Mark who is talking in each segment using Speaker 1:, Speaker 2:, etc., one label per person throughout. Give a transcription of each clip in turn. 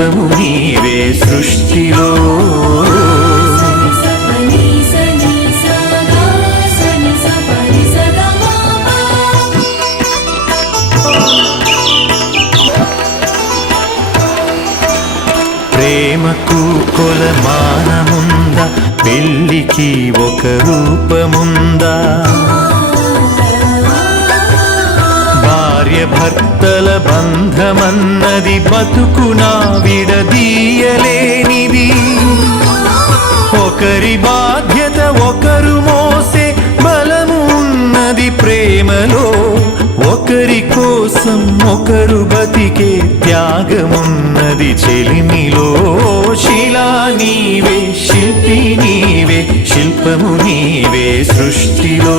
Speaker 1: సర్వము నీవే సృష్టిలో. ప్రేమకు కొలమానముందా పెళ్ళికి ఒక రూపముందా? భార్య భర్త బంధమన్నది బతుకునా విడదీయలేనిది ఒకరి బాధ్యత ఒకరు మోసే బలము ఉన్నది ప్రేమలో. ఒకరి కోసం ఒకరు బతికే త్యాగమున్నది చెలిమిలో. శిలా నీవే శిల్పి నీవే శిల్పము నీవే సృష్టిలో.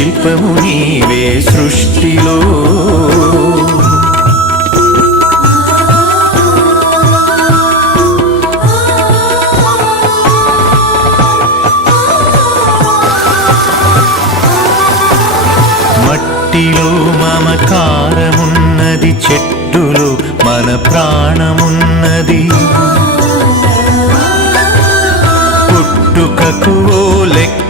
Speaker 1: శిల్పము నీవే సృష్టిలో. మట్టిలో మమకారమున్నది చెట్టులో మన ప్రాణమున్నది. పుట్టుకకు ఓ లెక్క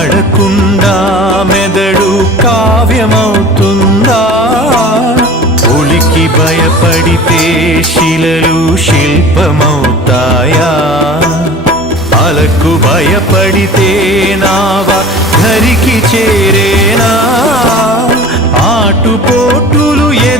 Speaker 1: కలత పడకుండా మెదడు కావ్యమవుతుందా? ఉలికి భయపడితే శిలలు శిల్పమవుతాయా? అలకు భయపడితే నావ ధరికి చేరేనా? ఆటుపోటులు ఎదురు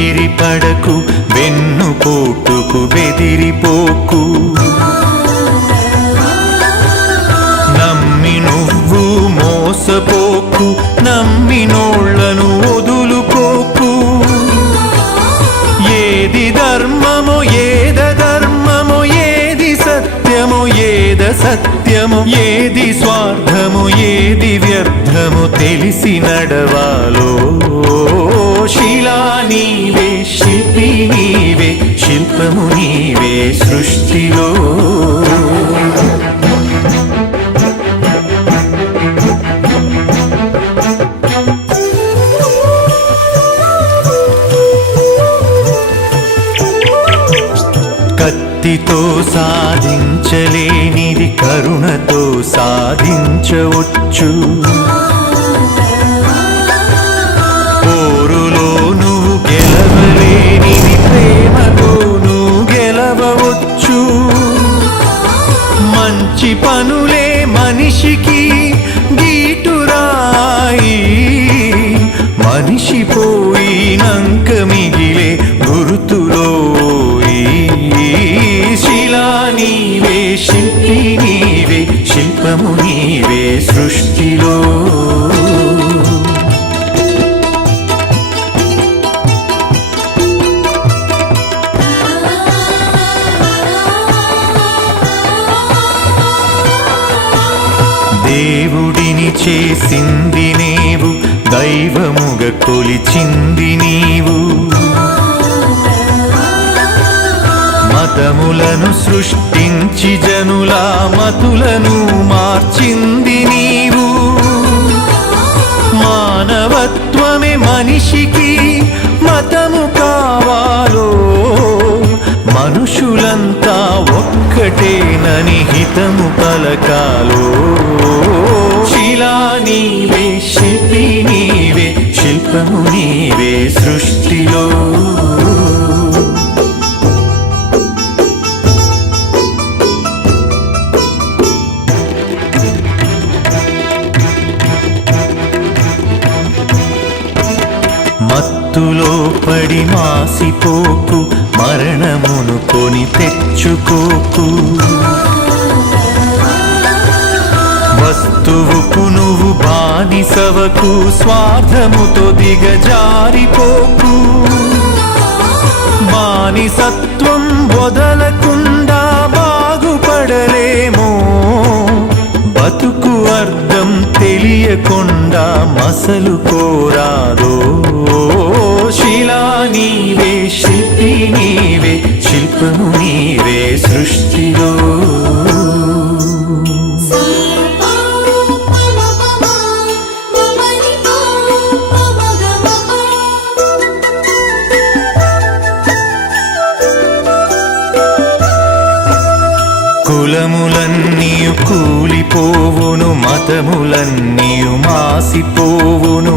Speaker 1: నిమిరితే ఎగిరి పడకు వెన్ను పోటుకు బెదిరిపోకు. నమ్మి నువ్వు మోసపోకు నమ్మి నోళ్ళను వదులుకోకు. ఏది ధర్మము ఏద ధర్మము ఏది సత్యము ఏద సత్యము ఏది స్వార్థము ఏది వ్యర్థము తెలిసి నడవాలో. శిలా నీవే శిల్పి నీవే శిల్పము నీవే సృష్టిలో. కత్తితో సాధించలేనిది కరుణతో సాధించవచ్చు. de que దేవుడిని చేసింది నీవు దైవముగ కొలిచింది నీవు. మతములను సృష్టించి జనుల మతులను మార్చింది నీవు. మానవత్వమే మనిషికి పడి మాసిపోకు మరణమును కొని తెచ్చుకోకు. వస్తువుకు నువ్వు బానిసవకు స్వార్థముతో దిగజారిపోకు. బానిసత్వం వదలకుండా బాగుపడలేమో బతుకు అర్థం తెలియకుండా మసలుకో మతములన్నీయు మాసిపోవును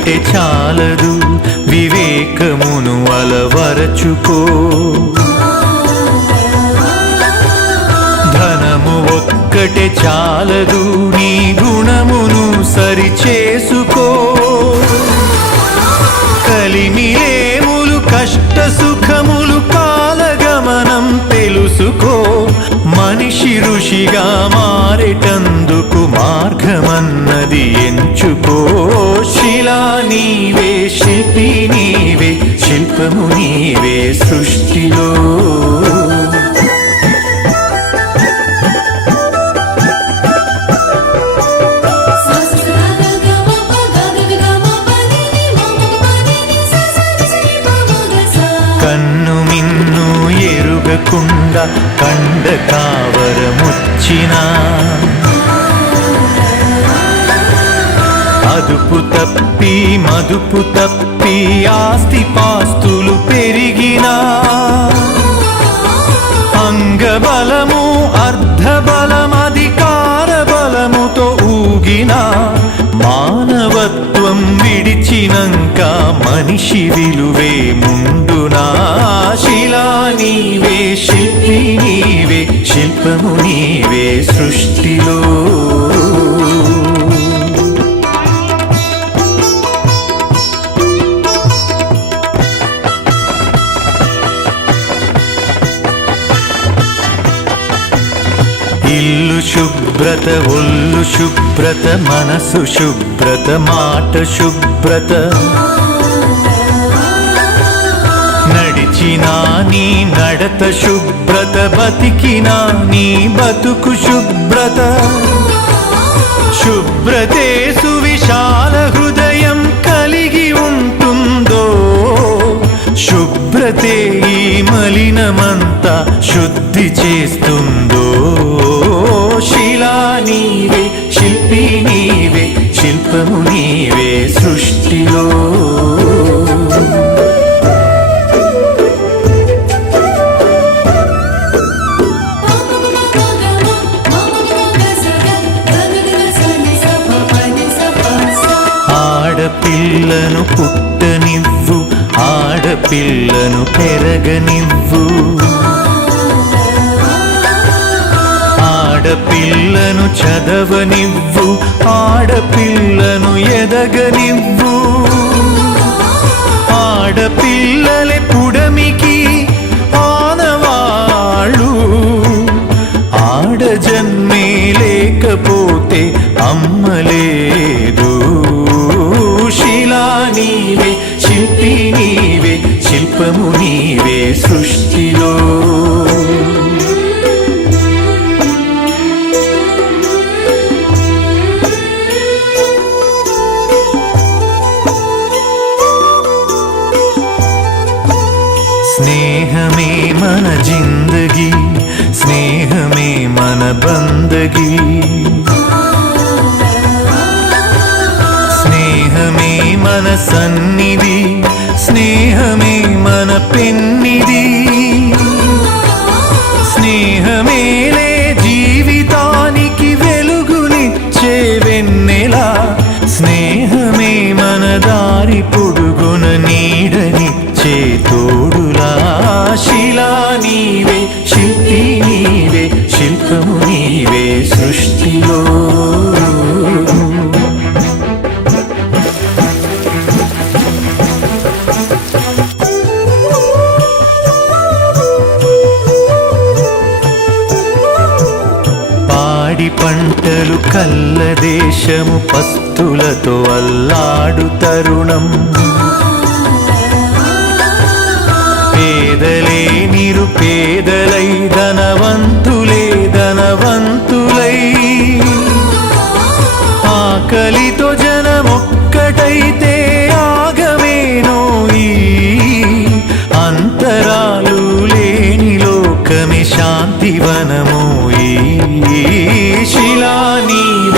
Speaker 1: విజ్ఞానమొక్కటి చాలదు. వివేకమును అలవరచుకో. ధనము ఒక్కటే చాలదు. నీ గుణమును సరిచేసుకో. కలిమిలేములు కష్ట సుఖములు కాలగమనం తెలుసుకో. మనిషి ఋషిగా మారేటందుకు మార్గమన్నది ఎంచుకో. శిలా నీవే శిల్పి నీవే శిల్పము నీవే సృష్టిలో. కండ కావరముచ్చినా అదుపు తప్పి మదుపు తప్పి ఆస్తి పాస్తులు పెరిగినా అంగబలము అర్ధబలం అధికార బలముతో ఊగిన మానవత్వం విడిచినంక మనిషి విలువే ముందునా శిలా నీవే శిల శిల్పము నీవే సృష్టిలో. ఇల్లు శుభ్రత ఒళ్ళు శుభ్రత మనసు శుభ్రత మాట శుభ్రత. నడిచినా నీ నడత శుభ్రత బతికినా నీ బతుకు శుభ్రత. శుభ్రత ఆడపిల్లను పుట్టనివ్వు ఆడపిల్లను పెరగనివ్వు. ఆడపిల్లను చదవనివ్వు ఆడపిల్లను ఎదగనివ్వు. ఆడపిల్ల స్నేహమే మన జిందగీ స్నేహమే మన బందగీ స్నేహమే మన సన్నిధి స్నేహమే మన పెన్నిది పంటలు కల్ల దేశము పస్తులతో అల్లాడు తరుణం. పేదలే నిరుపేదలై ధనవంతులే ధనవంతులై. ఆకలితో జనమొక్కటైతే ఆగమేనోయి అంతరాలు లేని లోకమే శాంతివనమోయీ 为了你